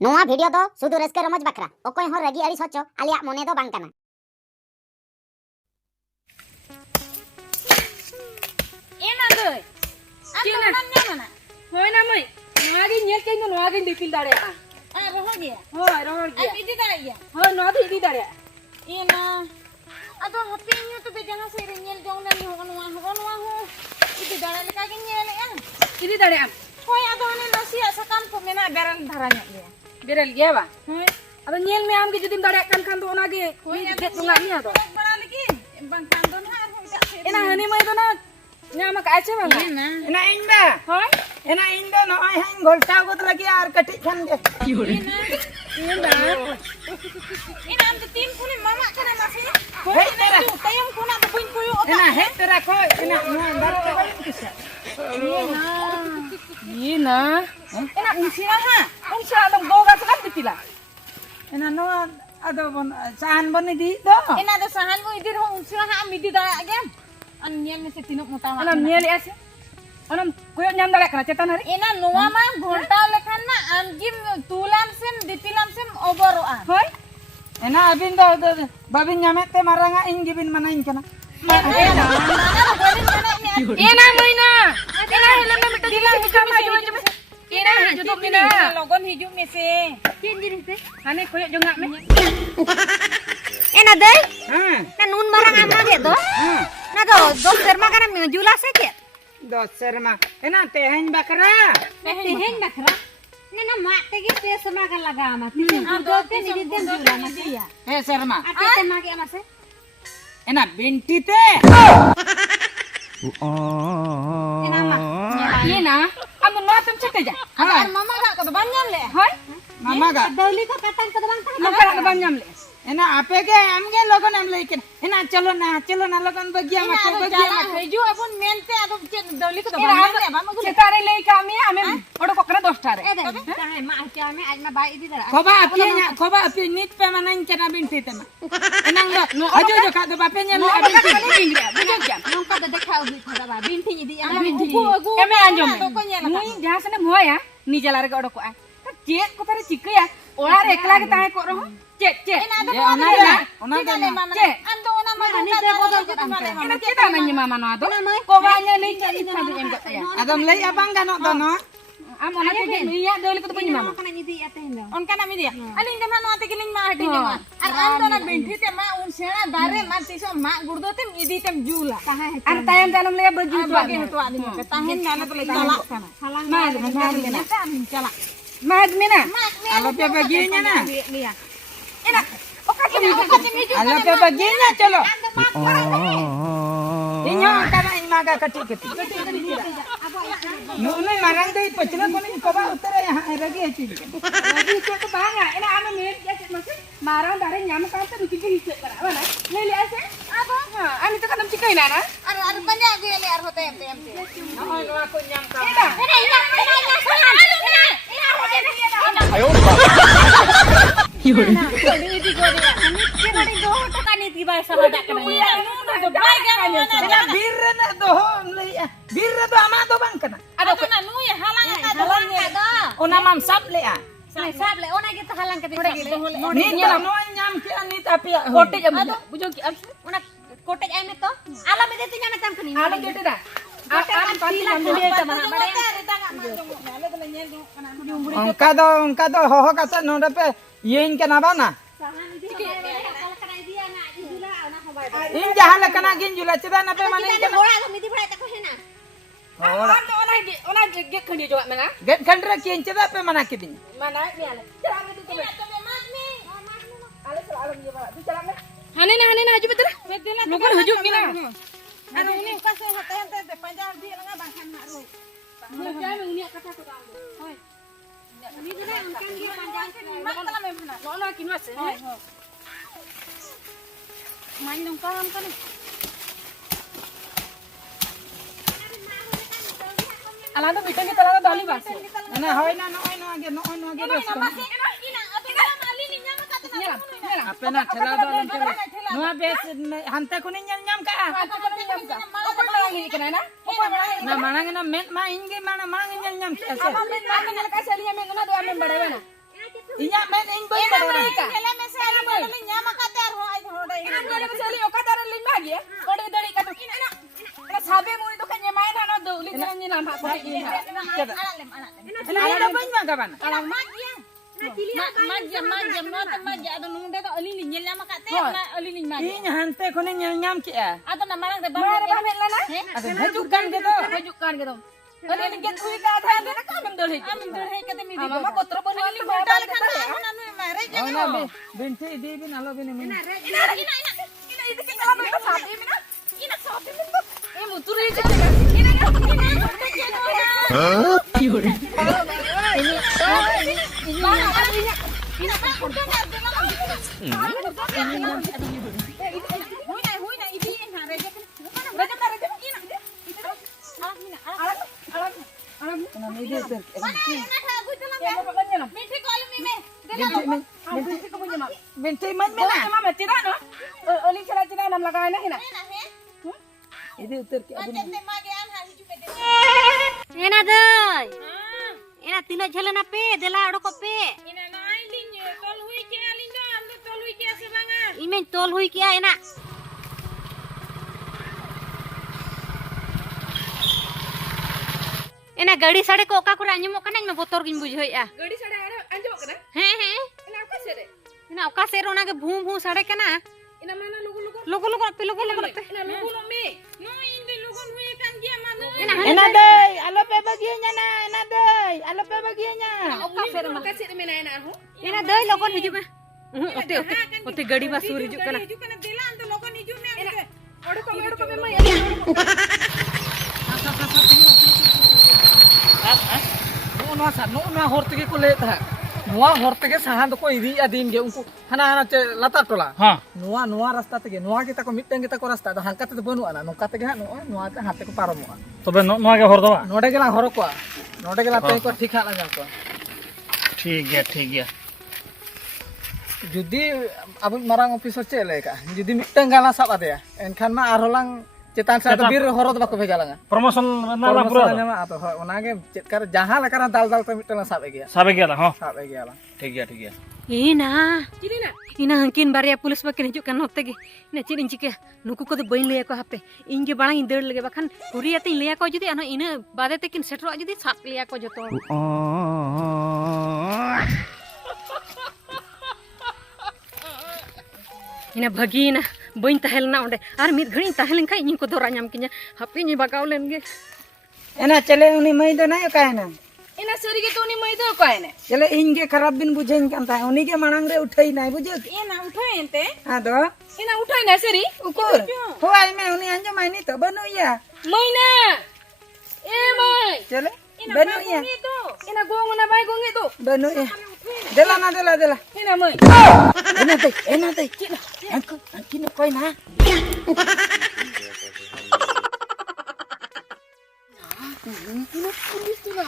नोआ वीडियो दो सुदु रस्के रमज बकरा ओकोय हो रगी अड़ी सोचो आलिया मोने दो बांग कना एना दो केना ना होय ना मई नोआ गे नेल के नोआ गे दिपिल दाड़े आ रहो गया होय रोहर आ गया इदी दाड़ा गया होय नोआ दो इदी दाड़े एना अदो हपे न्यू तो बे जहां से रेल जोंग ना हो हो इदी दाड़ा लेका के नेले आ इदी दाड़े am होय अदो ने नसिया सकम को मेना बेरल धरा nya गया बेरल गया बा होय अदो नेल में आम के जुदिम दाड़े kan kan do ona ge होय खेत दूंगा निया दो बड़ा लेकिन बंग कान दो ना हो जा से एना हनी मई दो ना न्यामा का आछे बांगा एना एना इन बा होय एना इन दो नय हन घोलटा गोत लगी आर कटी खन गे एना एना हम तो तीन खुने मामा करे ना से हे तेरा तयम खुना तो बुन पुयो एना हे तेरा को एना नो अंदर के बल किसा ये ना एना उनसिया दम गोगा तो kan दिपिला एना नो अदो बन साहन बन दी दो एना दो सहान को इधर हो उनसे हा मिदी दाड़ा गया अन्य में से तीनों मोटा ana नेल आसे ana कोय nyam दाड़े kana चेतन हरी एना नोवा मा घोंटा लेखान ना आमगिम तुलाम सेम दिपिलाम सेम ओबरोआ होय एना अबिन दो बाबिन न्यामेते मारांगा इन गिबिन मनाइन kana एना मईना एना हेलम में मिटा दिला मिटा माजो जब एना जो तो मिना लोगन हिजु में से किन जिनिस पे हाने कोय जोंगा में एना दे हां ना नून मारंग आमा गे दो हां ना दो दो शर्मा kana जुला से के दो शर्मा एना तेहन बकरा तेहेन बकरा ने ना माते के पे समा का लगा आमा तिसे दो पे निदि देम जुला ना दिया हे शर्मा आते ते मागे आमा से एना बिंटी ते एना मा ये ना हम नो तुम चके जा हां मामा का तो बन्याम ले होय मामा गा दौली को कतन को बंग था मकर बन ले एना आपे के हमगे लोगन हम लेकिन एना चलो ना लगन बगिया मत चला हिजु अपन मेनते आदो दौली को तो बन्याम ले बा मगु चेतारे ले कामी हमें ओडो कोकरा 10 टारे ए दे चाहे मा क्या में आज ना बाई इदी दरा खोबा अपे नित पे मनाइन चना बिंटी ते एना नो अजो जो का दो बापे न्याम नो ले बका ले इंग्रिया बुझो क्या नोका तो देखा उदी था बा बिंठी इदी आमा एमे आंजम मुई जहां से मोया निजे लारे ओडो को आ चेक को तारे चिकया ओळार एकला के ताहे को रहो चेक एना दो ओना दे चे अंदो ओना मा निदे बदल के तुम्हारे एना चेता नन्य मामा नो आदो को बाnya ले चली था एम गतया अदम लई abang gano do no am ona के निया दोल को तो बनी मामा kana इदी आते हैं उनका नाम दिया अलिंग जमा नो आते किलिंग मा हटी जमा और अंदो ना बेंठी ते मा उन सेना दारे मा तिसो मा गुर्दो ते इदी ते जुला कहां है अरे तयम जानम ले बजू बागे तो आदमी के ताहेन नाना तो ले चला खाना माज चला माज में ना alo pe baginya na लिया एना ओका के alo pe baginya chalo inyo kana imaga kati kati no marang dei pachla koni koba utara yahan ragi achi lagi के तो बांगा एना आमे मेट के मसे मारा दारे न्याम का तो रुकी के हिस्से करा वाला ले ले ऐसे अब हां आमी तो कदम चिकई ना अरे बन्या गए ले यार होते हम no no aku nyam ka birra do ama do bang kana ada kena nu ya halang ada ona mam sap le a साहब ले ओना के तो हलंग के देखो ni nyala no nyam ki ani tapi कोटे जब बुझो की अब ओना कोटे जाए में तो आला में देती जाने तम खनी आले गेटे दा आम पानी हम ले त onka do hoho kata nonde pe yin kana bana in jahan le kana gin jula chida na pe mane बोला तो मिदी बड़ा तक है ना ओना गे खंडी जो मना get kandra kin chida pe mana kidin mana ni आले चला में तो आले चला आले ये बड़ा तू चला में हाने ना हजू बेतरा लोगन हजू मिना अरे उन्हीं का से होते हैं ते पंजाब दी लगा बाखान ना रो क्या में उनिया कथा को दाम होय नी ना अंकन के पंजाब मतलब में बना लोना किनवा से मान नु का हम करे अला तो बेटा के तला दाली बासे na hoy na no age dos ina atela mali ni nyama ka nyala apa na thela do lan chale no bes hante kunin nyam ka na manang na met ma inge mana manang nyam nyam ase Ama men na kasi aliya men na do amen bada bana. Inya men ing boy Ina pada mai mereka. nyele mese ali nyele nyama kate ar ho ai hode Ina nyele masali oka dara lin lagi ya. Kode dari kata. Ina sabe mo itu kan nyamain hano do lin kan nyilam hak pakai ini. alat lem Ina boy ma kapan? kalau magia magia no ta magia ado nunde to ali nyele nyama kate na ali magia Inya hante kone nyam ki ya. ado na marang de Mare bang pamet lana. Ada hajukan gitu. Hajukan gitu. Ini ni get kui ka tha na ka mendol hi. amin dur he kate mi di Mama kotro bonu ali bal bal kan kata ya. na nu mare je Oh na binti di bin alo bin min. Ina itu kita lama itu sabi mina. Ina sabi mina. Mutur hi jate. Ina Binti man mana? mama tira no. Oli cira nam laga na hina. Ini utar ki abun. Ena dai. Ena tina jalan ape dela odok ape. Imen tol hui kia ena. Ena gadi sade ko oka kura anyamok kana ina botor gin bujhoya. Gadi sada anjok kana. He he. Ina apa sere? Ena oka sero na ke bhum bhum sade kana. Ina mana lugu. Logo ape logo ape. Ina lugu me. Ena dai, alo pe bagiannya na, ena dai, alo pe bagiannya. Oka sere maka sere mena ina hu. Ena dai logon hijub na. Ote gadi ba sur hijub kana. Odok me mai. Nua horte ke ko leta. Nua horte ke sahan to ko idi adin ge unku hana latar tola. Nua rasta tege nua kita ko mitteng kita ko rasta do hangka te bonu ana nongka tege nua te hate ko parom. तबे नोआ के हर दवा नोडे गेला हरो को नोडे गेला पे को ठीक हाला जा को ठीक है जुदी अब मारांग ऑफिसर चले का जुदी मिट्टन गाला सब आते एनखान मा आरोलांग चेतान से बीर हरो द बाको भेजालांगा प्रमोशन नाला पूरा मा आतो ओनागे चेतकार जहां लकार दाल ते मिट्टन सब गया साबे गया हां सब गया ठीक है Ina. Ina hangkin baria pulis bakin hijuk kan nokte ge. Ina cirin cike nuku ko bain leya ko hape. Inge balang indar lege bakan kuriya te leya ko judi ana ina bade tekin setro judi sak leya ko joto. Ina bagi na bain tahel na onde. Ar mit ghani tahelen kai ing ko dora nyam kinya. Hape ni bagaw len ge. Ena chale uni mai do na ka na. Ina seri ke to ni mai do ka ene. Chale inge kharab bin bujein kan ta uni ke manang re uthai nai buje. Ina uthai ente. Ado. Ina uthai na seri. Ukur. Hoai me uni anjo mai ni to banu ya. Mai na. Mai. Chale. Banu ya. Ina gong na bai gong itu. Banu ya. Dela na dela. Ina mai. Ena dai. Aku kini koi na.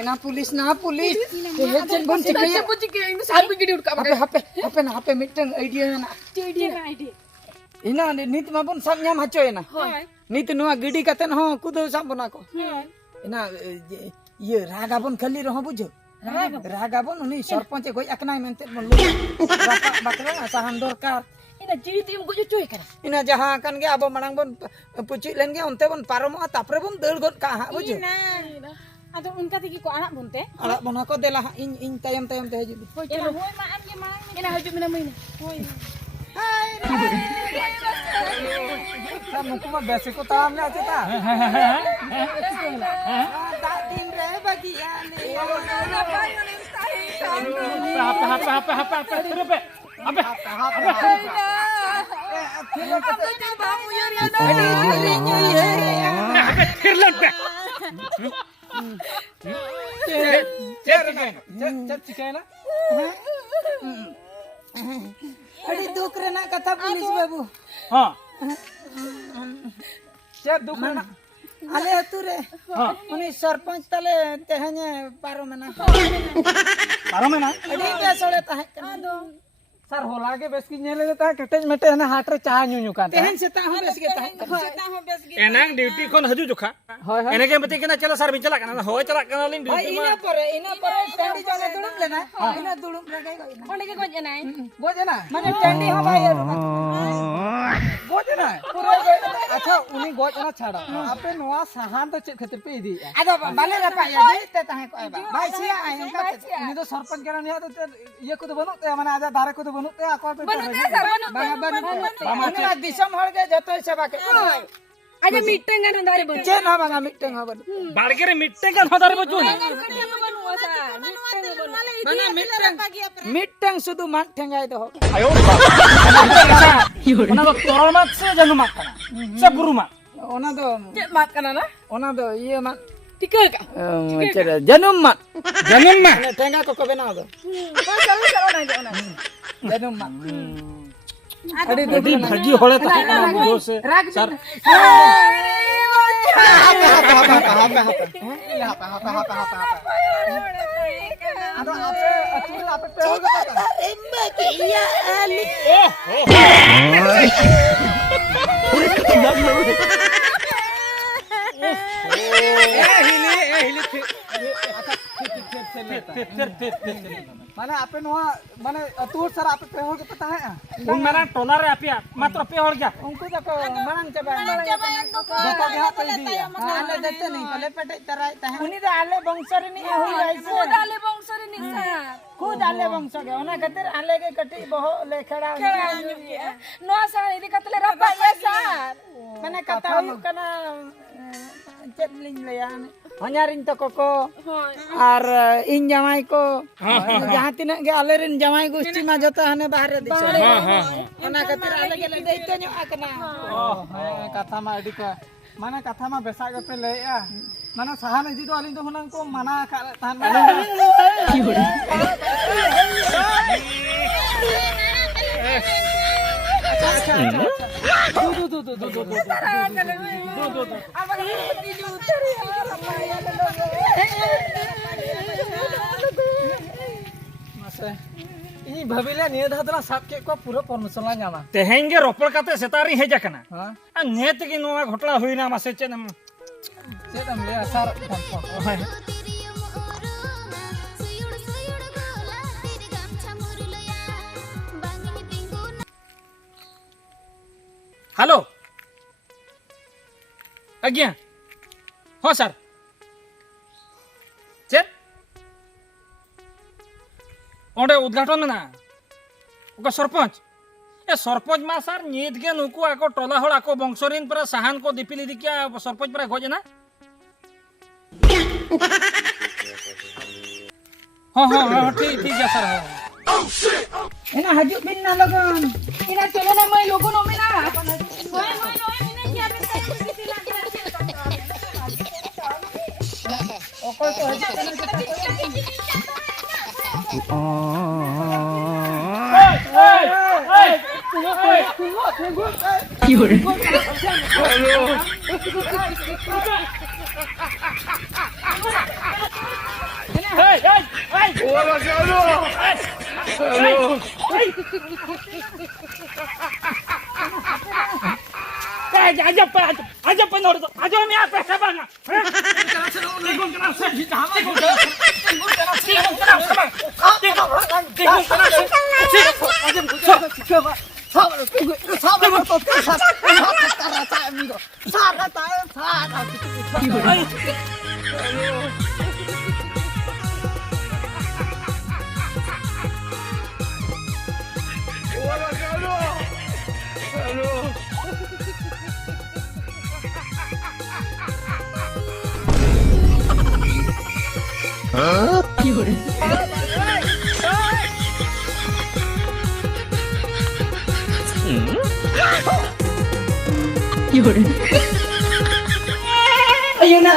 Ena pulis. Hejen bon cikaya. Ini sabi gidi utka Hape miteng idea na. idea. Ina nit ma bon sam nyam hacho ena. Nit nuwa gidi katen ho kudo sam bon ako. Ina ye raga bon khali roh bujo. Raga bon uni sarpanch goi aknai mente bon lu. Rapa bakra sahan dorkar. Ina jidi tim go cuy kana. Ina jaha kan ge abo manang bon pucik len ge onte bon paromo tapre bon deul got ka ha bujo. Ado unka tiki ko anak bunte. Ala bon ako dela in tayam te haju. Ina hoy ma am ge mang. Ina haju mina mina. Hoy. kamu kuma besi ko tam na cheta Datin re bagian ni. apa terus pe Thirlan pe chat cikana Adi duk rena kata pulis babu. हां chat dukana Ale ature. Uni sarpanch tale tehanya paro mena. पारो में ना Adi biasa ole tahe kan. Sir होला के base की नेले देता है cottage मेटे है ना हाट रे चाह न्यू कान तेहन से ता बेस के ता सेता हो बेस गे एनांग ड्यूटी कोन हजू जोखा होय होय एने के मते केना चला सर बिन चला कना होय चला कना लिन भाई ड्यूटी इना पर टंडी जगह दुड़ुम लेना इना दुड़ुम लगे गई ओंडे के गोज नाय गोजे ना माने टंडी हो भाई गोजे ना पूरा अच्छा उनी गोज ना छाड़ा आपे नोआ साहान तो चेक खातिर पे इदी आदो बाले रपा या दे ते ताहे को भाई सिया आइन का उनी तो सरपंच केना निया तो ये को तो बनो ते माने आजा दारे को तो बनो ते आको पे बाबा दिसम हर के जतो सेवा के आज मीटिंग गन दारे बन चेन हो बागा मिटंग हो बन बाड़के रे मिट्टे का हदार बचू माने मिटंग सुदु मान ठंगाई दो आयो ओना तो तोरल मा से जनु मा कना से बुरु मा ओना दो चे मात कना ना ओना दो ये मा टिका का चले जन्म मा ठंगा को बेना दो चलो चलो ना जो ना जन्म मा अड़ी भागी होले तो बुरो से सर आदो आपे अतुल आपे पे हो गया माने आपे नोआ माने अतुल सर आपे पे हो के पता है उन मेरा टोला रे आपिया मात्र पे होल गया उनको तो मरंग चबा देखो गया पे दिया आले देते नहीं कले पेटे तराई ता उनी तो आले बंसर नहीं हुई ऐसे डाले बंसरी निसा खुद आले बंस के ओना खातिर आले के कटी बहु लेखड़ा नो सा इदी कतले रब्बा ये सार माने कथा कना चेतलिन लेयान हन्यारिन तो कोको और इन जमाई को जहां तिना के आले रिन जमाई गोष्ठी मा जता हने बाहर दिस ओना खातिर आले के दैतो न्यो आकना कथा मा अडी को माने कथा मा बेसा के पे लेया माने साहान इदी तो अलिन तो हुनन को मना तान इ भाबिला निय धादला साब के को पूरा परमिशन ला जामा तेहें गे रोपड़ काते सेतारी हेज कना हां आ नेत की नोआ घोटला हुईना मासे चेन चेदम ले सर फोन हेलो आज्ञा हाँ सर चेत ओंडे उद्घाटन ना ओका सरपंच ए सरपंच मा सर नीत के नुकु आको टोला होड़ आको बंशोरीन पर साहान को दीपिली दिकिया सरपंच पर गोज ना हाँ हाँ हाँ ठीक ठीक है सर हाँ एना हजू बिन ना लगन इना चलो ना मैं लोगो नो मिना होय होय होय मिना क्या पे किसी लाग ओको तो हजू aja penor tu aja mi apa sabang ayuna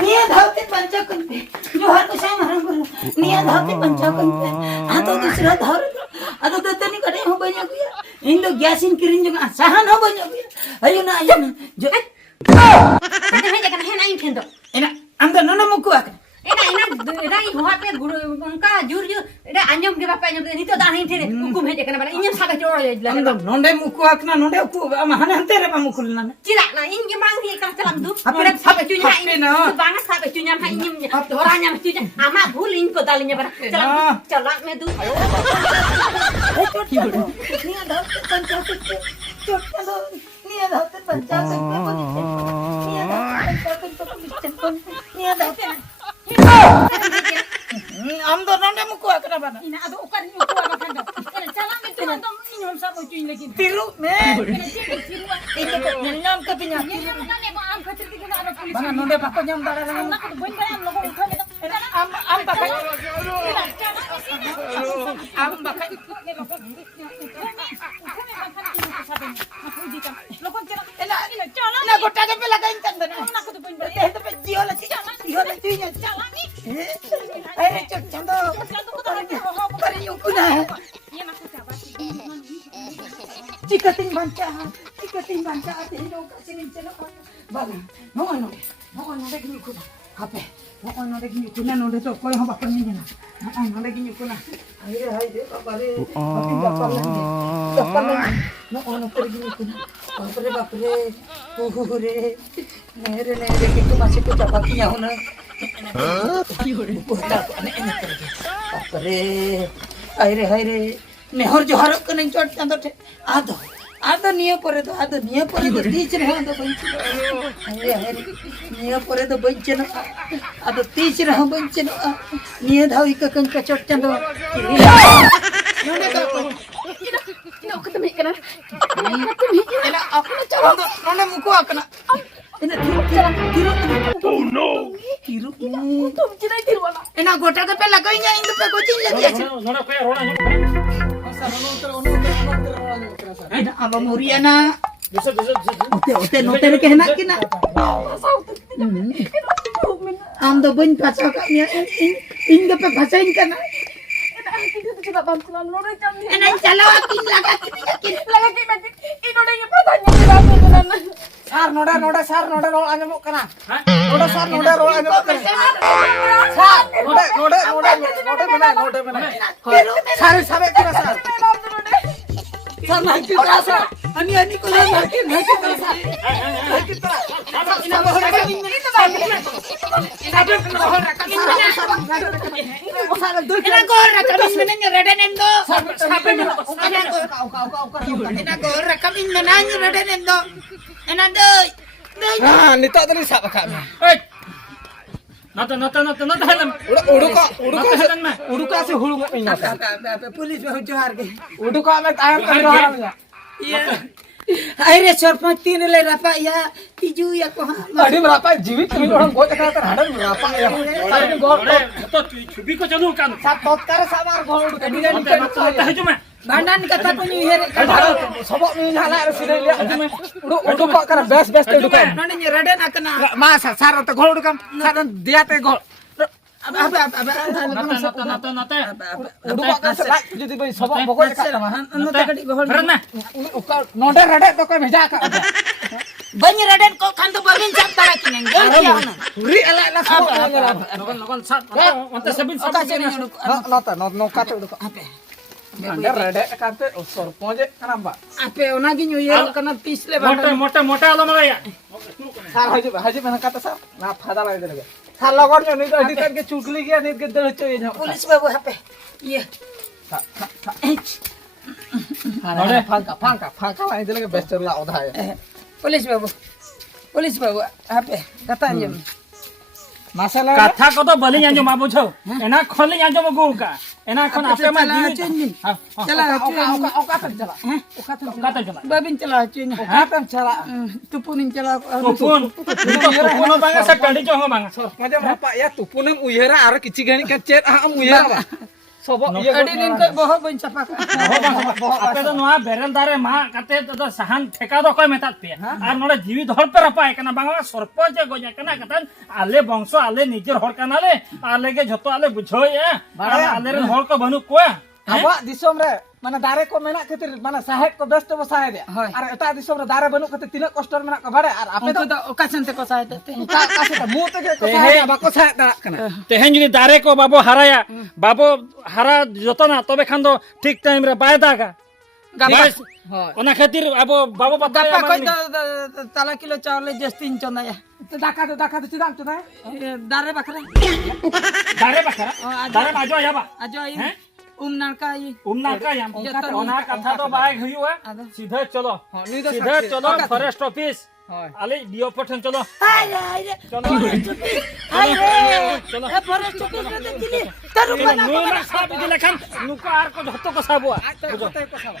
niya धावते पंचाकन पे जोहर को साम हरम कर निया धावते पंचाकन पे आतो दूसरा धावर आतो ततनी कटे हो बन्या गया इन दो गैसिन किरिन जो साहन हो बन्या गया ayuna जो Ini hanya kan hena ingin tu. एना अंदर नन मुकु आके Ena hoha pe ongka jur ena anjom ge bapa anjom ni to dah hin thire hukum heje kana bana inyam saga jor le am do nonde muku akna nonde ku am hane hante re ba mukul na cira na in ge mang hi kan kalam du pura sabe tunya ini banga sabe tunya ha inyam oranya tunya ama bhul in ko dalinya bara chala me du ni ada panjat chot kalo ni ada panjat ni ada ni ada am do nonde muku akna bana Ina ado ukan ni ko ba kan do. Chala me tu to inyom sa mo cuy lagi. tiru me Ina itu nyam katinya Ina mana ne ba am khatir ki na polis. bana nonde pakko nyam dara Na ko boin ba am logo ukan to. am pakai am pakai na gota ke pela kain tan dana eh to pe jio la chinya eh chot chando pare yukuna cikating banca ate do kasinin chelo bana no gini kuna hape no gini kuna no to koi ho bakon ni na no gini kuna hai de papare papale no gini kuna bapre hure nere kitu masih ku capakinya hona bapre aire nehor johar kene chot chando the ado niya pore do teacher ho do banchi aire niya pore do banchi no ado teacher ho banchi no niya dhawi ka kan ka chot chando none ka Ina ko tumi kana. ena aku na chalo do none muku akna ena tiru tiru Tum cina tiru wala. ena gota ke pela kainya indu pe coaching lagi aja ನೋಡ ಕೈ Ron ena aba muriana ದಿಸ ote note ke henak kina am do ban pacha ka nya indu pe pachain kana Ina aku tu cina bam cina lore jam ni. ena chalo akin laga kin Laga ki mati. Ino de patanya ni bam cina. sar noda rol anjamok kana noda sar noda rol anjamok kana sar noda mana sar sabe kira sar sar naik kira sar ani ko naik kira sar ina bahora ka ena gorra kamin menanya redenendo ena gorra kamin menanya redenendo ena doi ah nito tadi sab ka ಏಯ್ ನತ ಹಲಂ uduka si hulung ingat police बहुत जोहार के uduka me ayam kan rohamnya iya aire sarpanch तीन ले रपा या तिजु या को adi berapa jiwit kami orang goj kata ada berapa ya tadi gol તો છુબી કો ચલુ કાન sat totkar sabar gol uduka dia ni kan નતા હજુ મે bandan kata ko ni here sobok ni hala sudah lihat uduka kana best te uduka none ni reden akna masa sar ta gol uduka sat dia te gol apa ನತ uduka kan selak jadi bagi sobok pokok kata anu ta kadi bohol ಬರನ್ನ noda rada to kan meja ka banyi reden ko kan to bagin cap tara kinen ri ala ala sobok ನಗನ್ ಸಾತ್ ಅಂತ ಸಬಿನ್ nota no kata uduka Anda rada kata sorponje kenapa ape onagi new year kana tis le મોટા આલો મરાયા sar haji mana kata sar na phada lagi lagi sar logor ni to adi kan ke chukli gya ni ke dal choy na pulis babu ape iya node phangka lain lagi best la odha ya pulis babu ape kata anjam masalah કાથા કો તો બલી આંજો માબુ છો એના ખોલી આંજો મગુકા એના કોન આપે માં જીવિત chala okatan chala કાતા જલા babin chala cuy okatan chala tupunin chala કોપુન કોનો બાંગા સ કડી જો Banga macam apa ya tupunem uyara ara kici gani kan cet am uyara ba sobok iya adinin ko boho ban capak આપે તો નોઆ બેરલદારે માં કાતે તો સહાન ઠેકા તો કોઈ મેતા પે আর નોડે જીવિત હોર પર અપાય કના બાંગા સરપંચ ગોજા કના કતન આલે বংশ આલે নিজের હોર કનાલે આલે કે જતો આલે বুঝોય આલે રે હોર કો બનુ કો awak disom re mana dare ko menak khatir mana sahet ko best bo sahet ya Hoi. ar eta disom re dare banu khatir tinak kostor menak ko bade ar ape Unku do do occasion te ko sahe te. ka ka mu te ko sahet ba ko sahet da kana তেহেন যদি দারে কো বাবু হারায়া বাবু হারা যত না তবে খান তো ঠিক time রে by Daga Gapa. Yes. Hoi. ওনা খাতির আবো বাবু বাতা Gapa ko tala kilo chawle justin chonda ya. daka do tidang tu dai Dare bakra. দারে বাকারা দারে বাজো যাবা Ajo Heh? ini nalka i. উমনা Kayam Joto ni. ওনা কথা তো বাই হইয়া Ado. সিধা চলো Ni do সিধা চলো ফরেস্ট অফিস Hoi. আলে ডিও পঠন চলো Aire aire. চলো চলো Eh forest chupis na te kili. Taru bana ko. নুনা সব দিলে খান নুকো আর কো যত কো সাবুয়া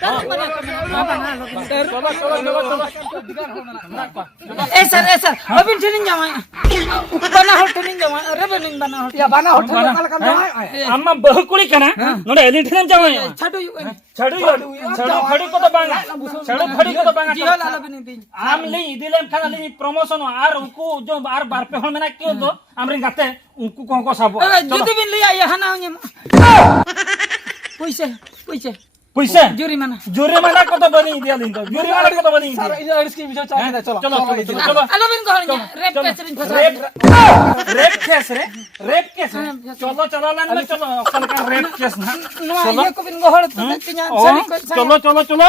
Taru bana ko. Baba na lo. চলো চলো Eh sir. Abin tinin jama. Bana hol tinin jama. Rebenin bana hol. ya bana hotel kala kam dai আম্মা বহু কুড়ি কানা নড়ে এলিন ঠিনাম যাওয়া Chadu yu. ছাড়ু ছাড়ু খড়ি কত বাঙা ছাড়ু খড়ি কত বাঙা Jio lalo binin din. আম লি দিলেম খানা লি প্রমোশন আর উকু जो আর বারপে হল মেনা কি হতো আমরে গাতে উকু কোন কো সাবো Judi bin liya ya hana nya. Puise. পয়সা Juri mana? জোরে মানা কত বানি দিয়া দিন তো জোরে মানা কত বানি sar ini harus ki bijo chalo চলো chalo চলো চলো Alo bin ko nya. Rep pesrin ko. Rape rape case রে রেপ কেস চলো চলো লান চলো কল का রেপ কেস না No ye ko bin ko hol tinya. ও চলো চলো চলো চলো